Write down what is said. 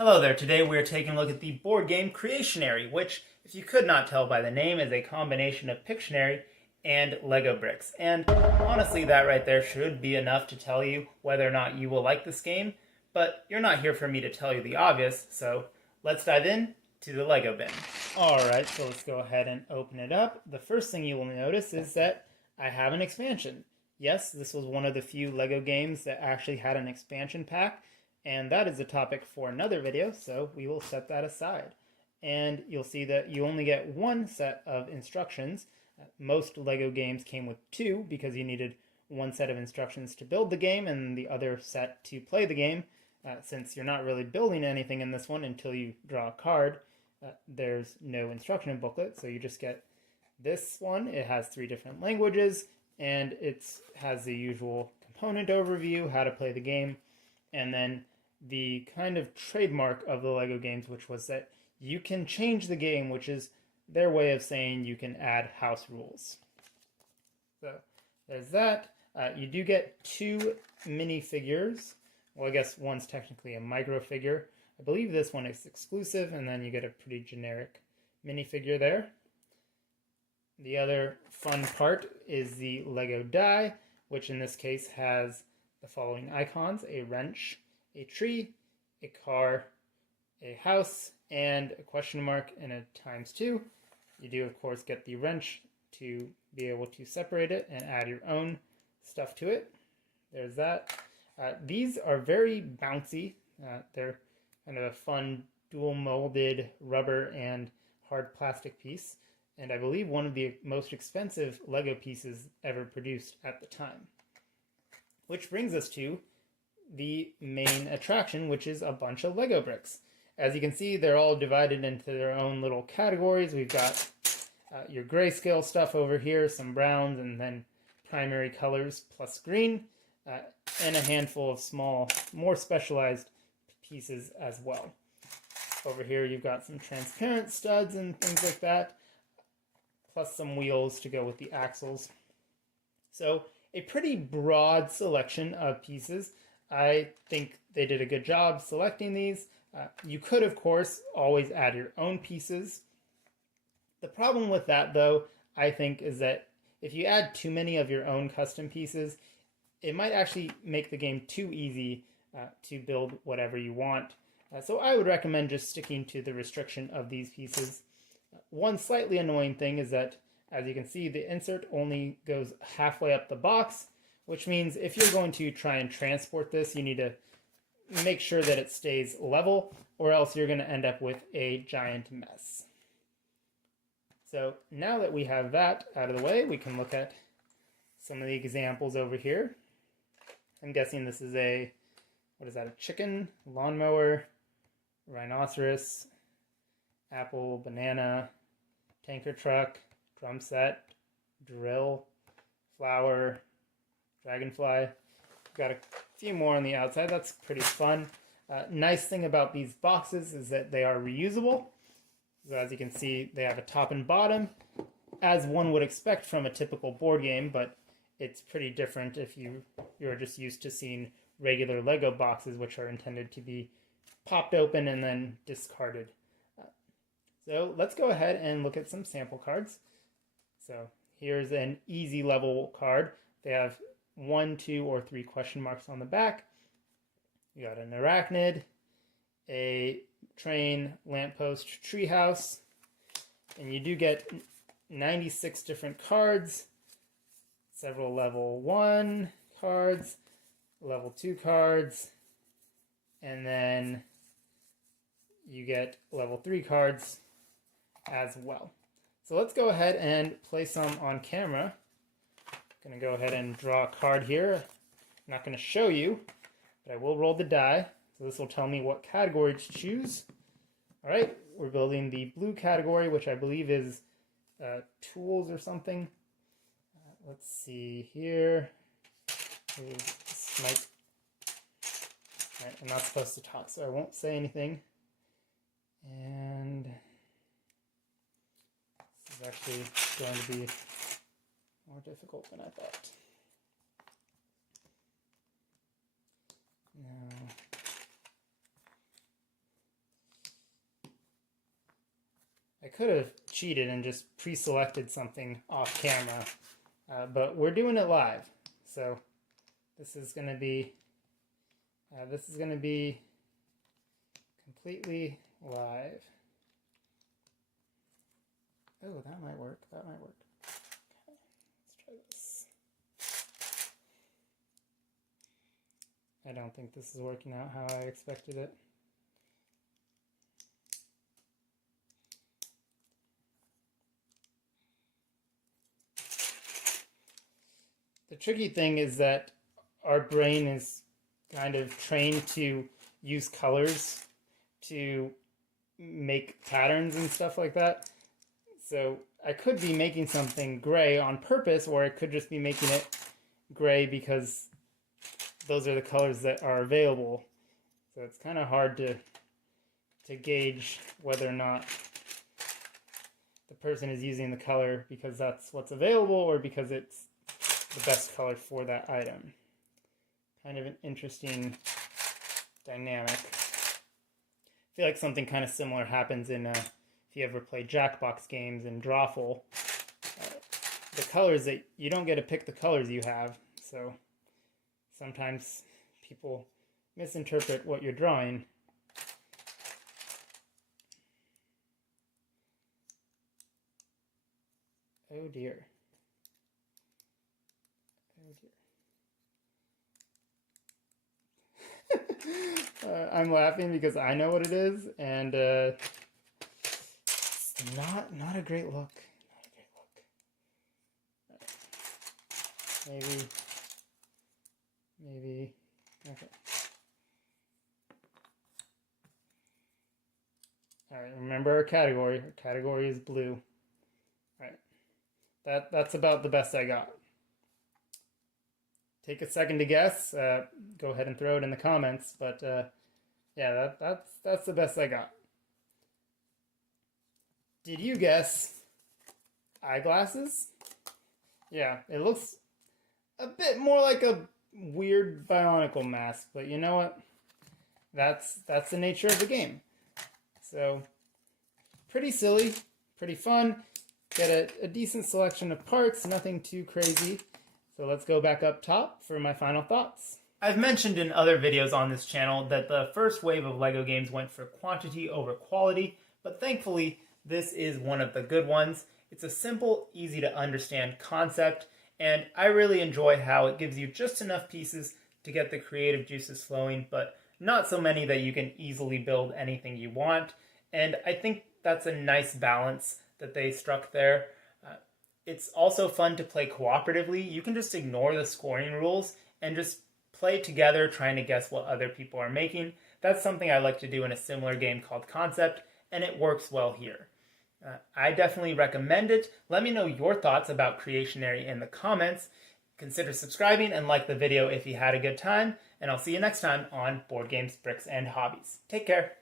Hello there, today we are taking a look at the board game Creationary, which, if you could not tell by the name, is a combination of Pictionary and Lego bricks. And honestly, that right there should be enough to tell you whether or not you will like this game, but you're not here for me to tell you the obvious, so let's dive in to the Lego bin. Alright, so let's go ahead and open it up. The first thing you will notice is that I have an expansion. Yes, this was one of the few Lego games that actually had an expansion pack, and that is a topic for another video, so we will set that aside. And you'll see that you only get one set of instructions. Most Lego games came with two because you needed one set of instructions to build the game and the other set to play the game. Since you're not really building anything in this one until you draw a card, there's no instruction booklet, so you just get this one. It has 3 different languages, and it has the usual component overview, how to play the game, and then the kind of trademark of the Lego games, which was that you can change the game, which is their way of saying you can add house rules. So there's that. You do get 2 minifigures. Well, I guess one's technically a micro figure. I believe this one is exclusive, and then you get a pretty generic minifigure there. The other fun part is the Lego die, which in this case has the following icons: a wrench, a tree, a car, a house, and a question mark and a ×2. You do, of course, get the wrench to be able to separate it and add your own stuff to it. There's that. These are very bouncy. They're kind of a fun dual molded rubber and hard plastic piece, and I believe one of the most expensive Lego pieces ever produced at the time. Which brings us to the main attraction, which is a bunch of Lego bricks. As you can see, they're all divided into their own little categories. We've got your grayscale stuff over here, some browns, and then primary colors plus green, and a handful of small, more specialized pieces as well. Over here you've got some transparent studs and things like that, plus some wheels to go with the axles. So a pretty broad selection of pieces. I think they did a good job selecting these. You could, of course, always add your own pieces. The problem with that, though, I think, is that if you add too many of your own custom pieces, it might actually make the game too easy to build whatever you want. So I would recommend just sticking to the restriction of these pieces. One slightly annoying thing is that, as you can see, the insert only goes halfway up the box, which means if you're going to try and transport this, you need to make sure that it stays level, or else you're going to end up with a giant mess. So now that we have that out of the way, we can look at some of the examples over here. I'm guessing this is a, what is that, a chicken, lawnmower, rhinoceros, apple, banana, tanker truck, drum set, drill, flower, dragonfly. Got a few more on the outside. That's pretty fun. Nice thing about these boxes is that they are reusable. So as you can see, they have a top and bottom, as one would expect from a typical board game, but it's pretty different if you're just used to seeing regular Lego boxes, which are intended to be popped open and then discarded. So let's go ahead and look at some sample cards. So here's an easy level card. They have 1, 2, or 3 question marks on the back. You got an arachnid, a train, lamppost, treehouse, and you do get 96 different cards, several level 1 cards, level 2 cards, and then you get level 3 cards as well. So let's go ahead and play some on camera. I'm going to go ahead and draw a card here. I'm not going to show you, but I will roll the die. So this will tell me what category to choose. All right, we're building the blue category, which I believe is tools or something. Let's see here. This might... All right, I'm not supposed to talk, so I won't say anything. And this is actually going to be more difficult than I thought. Now, I could have cheated and just pre-selected something off camera, but we're doing it live. So this is going to be completely live. Oh, that might work. That might work. Okay, let's try this. I don't think this is working out how I expected it. The tricky thing is that our brain is kind of trained to use colors to make patterns and stuff like that. So I could be making something gray on purpose, or I could just be making it gray because those are the colors that are available. So it's kind of hard to gauge whether or not the person is using the color because that's what's available or because it's the best color for that item. Kind of an interesting dynamic. I feel like something kind of similar happens in if you ever play Jackbox games in Drawful. The colors that you don't get to pick the colors you have, so sometimes people misinterpret what you're drawing. Oh dear. I'm laughing because I know what it is, and it's not a great look. Not a great look. Maybe. Okay. All right. Remember our category. Our category is blue. All right. That's about the best I got. Take a second to guess. Go ahead and throw it in the comments. But yeah, that's the best I got. Did you guess eyeglasses? Yeah, it looks a bit more like a weird Bionicle mask, but you know what? That's the nature of the game. So pretty silly, pretty fun. Get a decent selection of parts, nothing too crazy. So let's go back up top for my final thoughts. I've mentioned in other videos on this channel that the first wave of LEGO games went for quantity over quality, but thankfully this is one of the good ones. It's a simple, easy to understand concept, and I really enjoy how it gives you just enough pieces to get the creative juices flowing, but not so many that you can easily build anything you want. And I think that's a nice balance that they struck there. It's also fun to play cooperatively. You can just ignore the scoring rules and just play together trying to guess what other people are making. That's something I like to do in a similar game called Concept, and it works well here. I definitely recommend it. Let me know your thoughts about Creationary in the comments. Consider subscribing and like the video if you had a good time, and I'll see you next time on Board Games, Bricks, and Hobbies. Take care.